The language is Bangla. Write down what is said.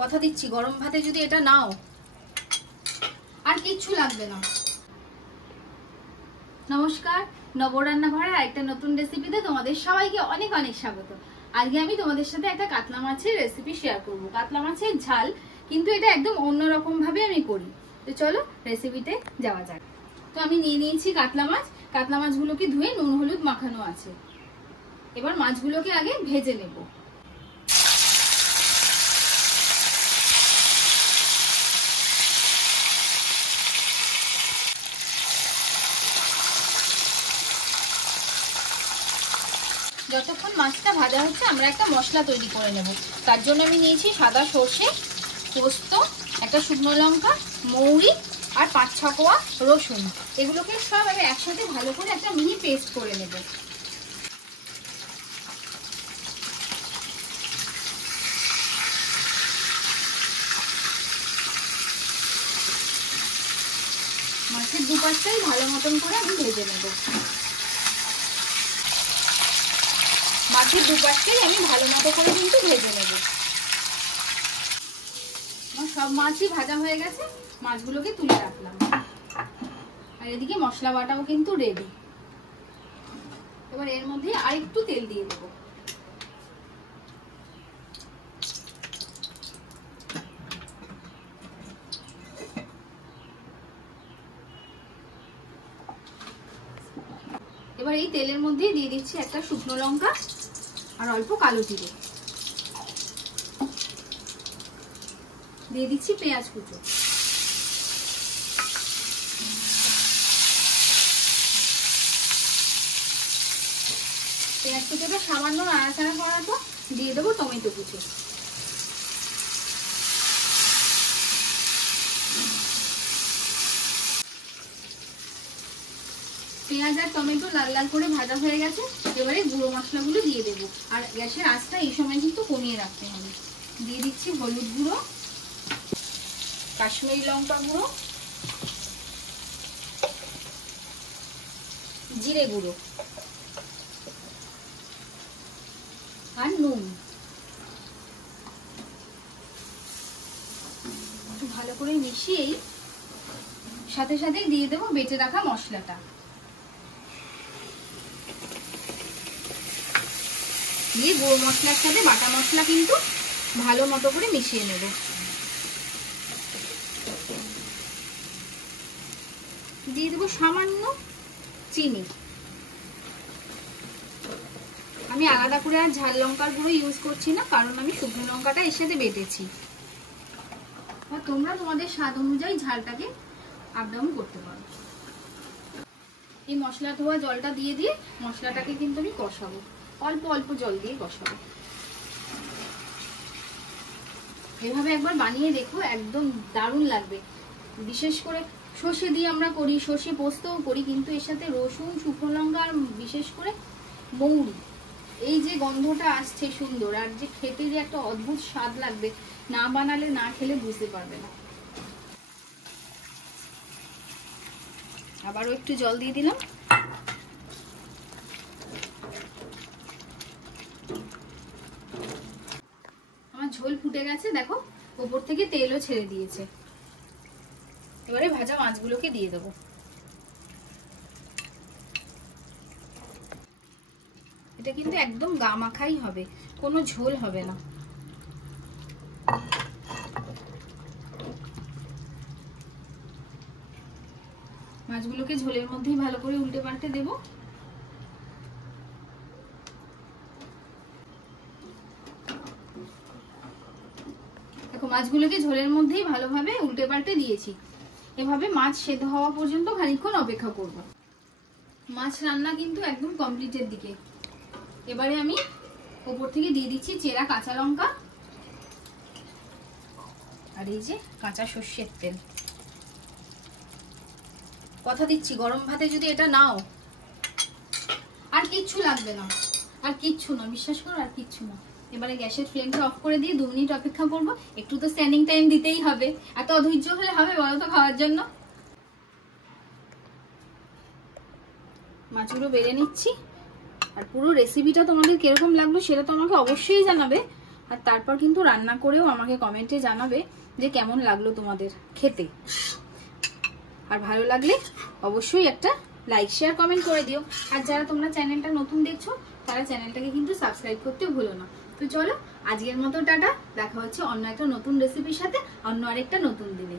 কথা দিচ্ছি গরম ভাতে যদি এটা নাও আর কিচ্ছু লাগবে না। নমস্কার, নব রান্নাঘরে আরেকটা নতুন রেসিপিতে তোমাদের সবাইকে অনেক অনেক স্বাগত। আজকে আমি তোমাদের সাথে একটা কাতলা মাছের রেসিপি শেয়ার করব। কাতলা মাছের ঝাল, কিন্তু এটা একদম অন্যরকম ভাবে আমি করি। তো চলো রেসিপিতে যাওয়া যাক। তো আমি নিয়ে নিয়েছি কাতলা মাছ। কাতলা মাছগুলোকে ধুয়ে নুন হলুদ মাখানো আছে। এবার মাছগুলোকে আগে ভেজে নেব। যতক্ষণ মাছটা ভাজা হচ্ছে আমরা একটা মশলা তৈরি করে নেব। তার জন্য আমি নিয়েছি সাদা সর্ষে, পোস্ত, একটা শুকনো লঙ্কা, মৌরি আর 5-6 কোয়া রসুন। এগুলোকে সব আমি একসাথে ভালো করে একটা মিহি পেস্ট করে নেব। মাছের দুপাশটাই ভালো মতন করে আমি ভেজে নেব। মাছের দুপাশটাই আমি ভালো মতো করে কিন্তু ভেজে নেব। সব মাছই ভাজা হয়ে গেছে, মাছগুলোকে তুলে রাখলাম। আর এদিকে মশলা বাটাও কিন্তু রেডি। এবার এর মধ্যে আরেকটু তেল দিয়ে দেবো। এবার এই তেলের মধ্যে দিয়ে দিচ্ছি একটা শুকনো লঙ্কা আর অল্প কালো জিরে, দিয়ে দিচ্ছি পেঁয়াজ কুচো। পেঁয়াজ কুচোটা সামান্য নাড়াচাড়া করার পর দিয়ে দেবো টমেটো কুচো। পেঁয়াজ আর টমেটো লাল লাল করে ভাজা হয়ে গেছে। এবারে গুঁড়ো মশলাগুলো দিয়ে দেবো। আর গ্যাসের আঁচটা এই সময় কিন্তু কমিয়ে রাখতে হবে। দিয়ে দিচ্ছি হলুদ গুঁড়ো, কাশ্মীরি লঙ্কা গুঁড়ো, জিরে গুঁড়ো আর নুন। একটু ভালো করে মিশিয়েই সাথে সাথে দিয়ে দেবো বেটে রাখা মশলাটা। দিয়ে গুঁড়ো মশলার সাথে বাটা মশলা কিন্তু ভালো মতো করে মিশিয়ে নেব। দিয়ে দেবো সামান্য চিনি। আমি আলাদা করে আর ঝাল লঙ্কার গুঁড়ো ইউজ করছি না, কারণ আমি শুকনো লঙ্কাটা এর সাথে বেটেছি। তোমরা তোমাদের স্বাদ অনুযায়ী ঝালটাকে আপ ডাউন করতে পারো। এই মশলা ধোয়া জলটা দিয়ে দিয়ে মশলাটাকে কিন্তু আমি কষাবো। অল্প অল্প জল দিয়ে কষাবো। এভাবে একবার বানিয়ে দেখো, একদম দারুণ লাগবে। বিশেষ করে সর্ষে দিয়ে আমরা করি, সর্ষে পোস্তও করি, কিন্তু এর সাথে রসুন, শুকনো লঙ্কা আর বিশেষ করে মৌরি, এই যে গন্ধটা আসছে সুন্দর, আর যে খেতে যে একটা অদ্ভুত স্বাদ লাগবে, না বানালে না খেলে বুঝতে পারবে না। আবারও একটু জল দিয়ে দিলাম। আমার ঝোল ফুটে গেছে, দেখো উপর থেকে তেলও ছেড়ে দিয়েছে। এবারে ভাজা মাছগুলোকে দিয়ে দেবো। এটা কিন্তু একদম গা মাখাই হবে, কোনো ঝোল হবে না। মাছগুলোকে ঝোলের মধ্যেই ভালো করে উল্টে পাল্টে দেবো। দেখো মাছগুলোকে ঝোলের মধ্যেই ভালোভাবে উল্টে পাল্টে দিয়েছি। এভাবে মাছ সেদ্ধ হওয়া পর্যন্ত খানিকক্ষণ অপেক্ষা করব। মাছ রান্না কিন্তু একদম কমপ্লিটের দিকে। এবারে আমি উপর থেকে দিয়ে দিচ্ছি চেরা কাঁচা লঙ্কা আর এই যে কাঁচা সর্ষের তেল। কথা দিচ্ছি গরম ভাতে যদি এটা নাও আর কিচ্ছু লাগবে না, আর কিচ্ছু না, বিশ্বাস করো, আর কিচ্ছু না। এবারে গ্যাসের ফ্লেমটা অফ করে দিয়ে 2 মিনিট অপেক্ষা করব। একটু তো স্ট্যান্ডিং টাইম দিতেই হবে, এত অধৈর্য হলে হবে বলো তো খাওয়ার জন্য। মাছগুলো বেড়ে নিচ্ছি। আর পুরো রেসিপিটা তোমাদের কিরকম লাগলো সেটা তো আমাকে অবশ্যই জানাবে। আর তারপর কিন্তু রান্না করেও আমাকে কমেন্টে জানাবে যে কেমন লাগলো তোমাদের খেতে। আর ভালো লাগলে অবশ্যই একটা লাইক শেয়ার কমেন্ট করে দিও। আর যারা তোমরা চ্যানেলটা নতুন দেখছো তারা চ্যানেলটাকে কিন্তু সাবস্ক্রাইব করতে ভুলো না। তো চলো আজকের মতো টাটা, দেখা হচ্ছে অন্য একটা নতুন রেসিপির সাথে অন্য আরেকটা নতুন দিনে।